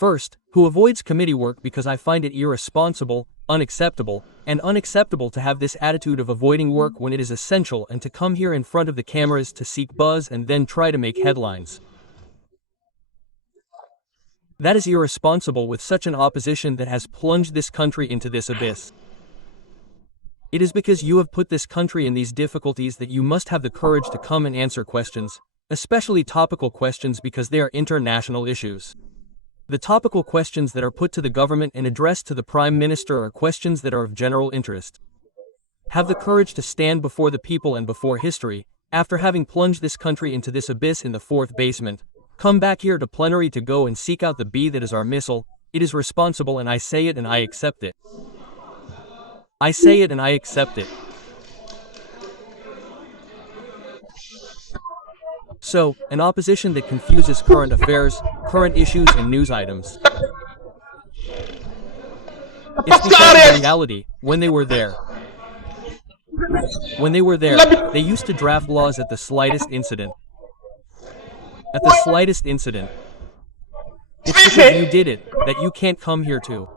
First, who avoids committee work because I find it irresponsible, unacceptable to have this attitude of avoiding work when it is essential and to come here in front of the cameras to seek buzz and then try to make headlines. That is irresponsible with such an opposition that has plunged this country into this abyss. It is because you have put this country in these difficulties that you must have the courage to come and answer questions, especially topical questions because they are international issues. The topical questions that are put to the government and addressed to the Prime Minister are questions that are of general interest. Have the courage to stand before the people and before history, after having plunged this country into this abyss in the fourth basement. Come back here to plenary to go and seek out the bee that is our missile. It is responsible and I say it and I accept it. I say it and I accept it. So, an opposition that confuses current affairs, current issues and news items. It's because in reality, when they were there, they used to draft laws at the slightest incident. At the slightest incident. It's because you did it, that you can't come here to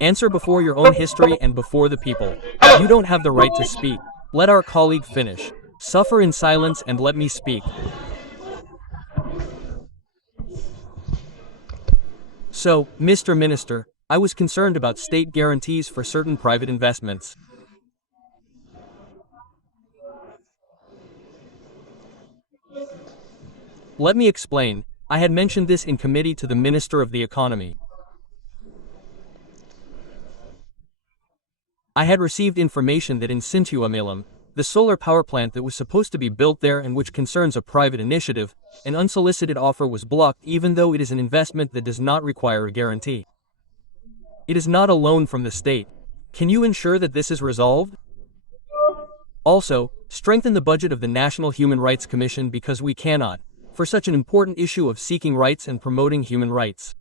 answer before your own history and before the people. You don't have the right to speak. Let our colleague finish. Suffer in silence and let me speak. So, Mr. Minister, I was concerned about state guarantees for certain private investments. Let me explain. I had mentioned this in committee to the Minister of the Economy. I had received information that in Sintuamilam, the solar power plant that was supposed to be built there and which concerns a private initiative, an unsolicited offer was blocked even though it is an investment that does not require a guarantee. It is not a loan from the state. Can you ensure that this is resolved? Also, strengthen the budget of the National Human Rights Commission because we cannot, for such an important issue of seeking rights and promoting human rights.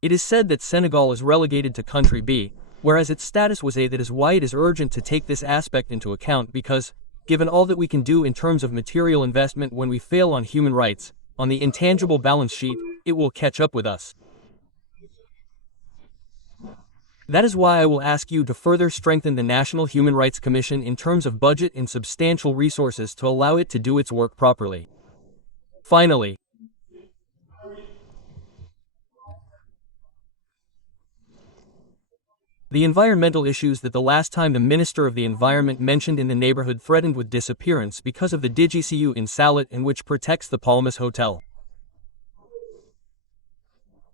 It is said that Senegal is relegated to country B, whereas its status was A. That is why it is urgent to take this aspect into account because, given all that we can do in terms of material investment when we fail on human rights, on the intangible balance sheet, it will catch up with us. That is why I will ask you to further strengthen the National Human Rights Commission in terms of budget and substantial resources to allow it to do its work properly. Finally, the environmental issues that the last time the Minister of the Environment mentioned in the neighborhood threatened with disappearance because of the DGCU in Salit and which protects the Palmas Hotel.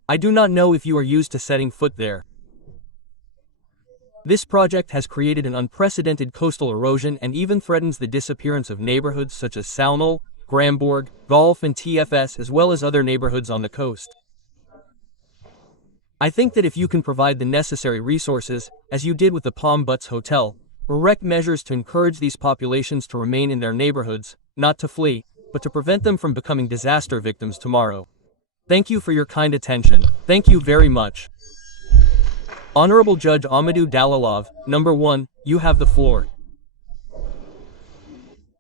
I do not know if you are used to setting foot there. This project has created an unprecedented coastal erosion and even threatens the disappearance of neighborhoods such as Saunol, Gramborg, Golf and TFS as well as other neighborhoods on the coast. I think that if you can provide the necessary resources, as you did with the Palm Butts Hotel, erect measures to encourage these populations to remain in their neighborhoods, not to flee, but to prevent them from becoming disaster victims tomorrow. Thank you for your kind attention. Thank you very much. Honorable Judge Amadou Dalalov, number 1, you have the floor.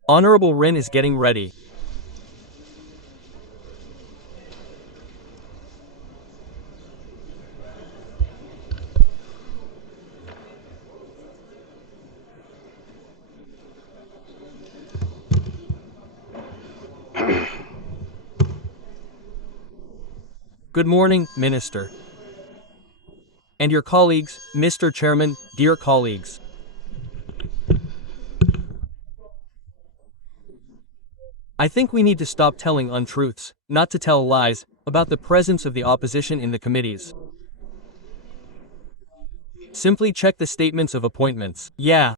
Honorable Rin is getting ready. Good morning, Minister. And your colleagues, Mr. Chairman, dear colleagues. I think we need to stop telling untruths, not to tell lies, about the presence of the opposition in the committees. Simply check the statements of appointments. Yeah,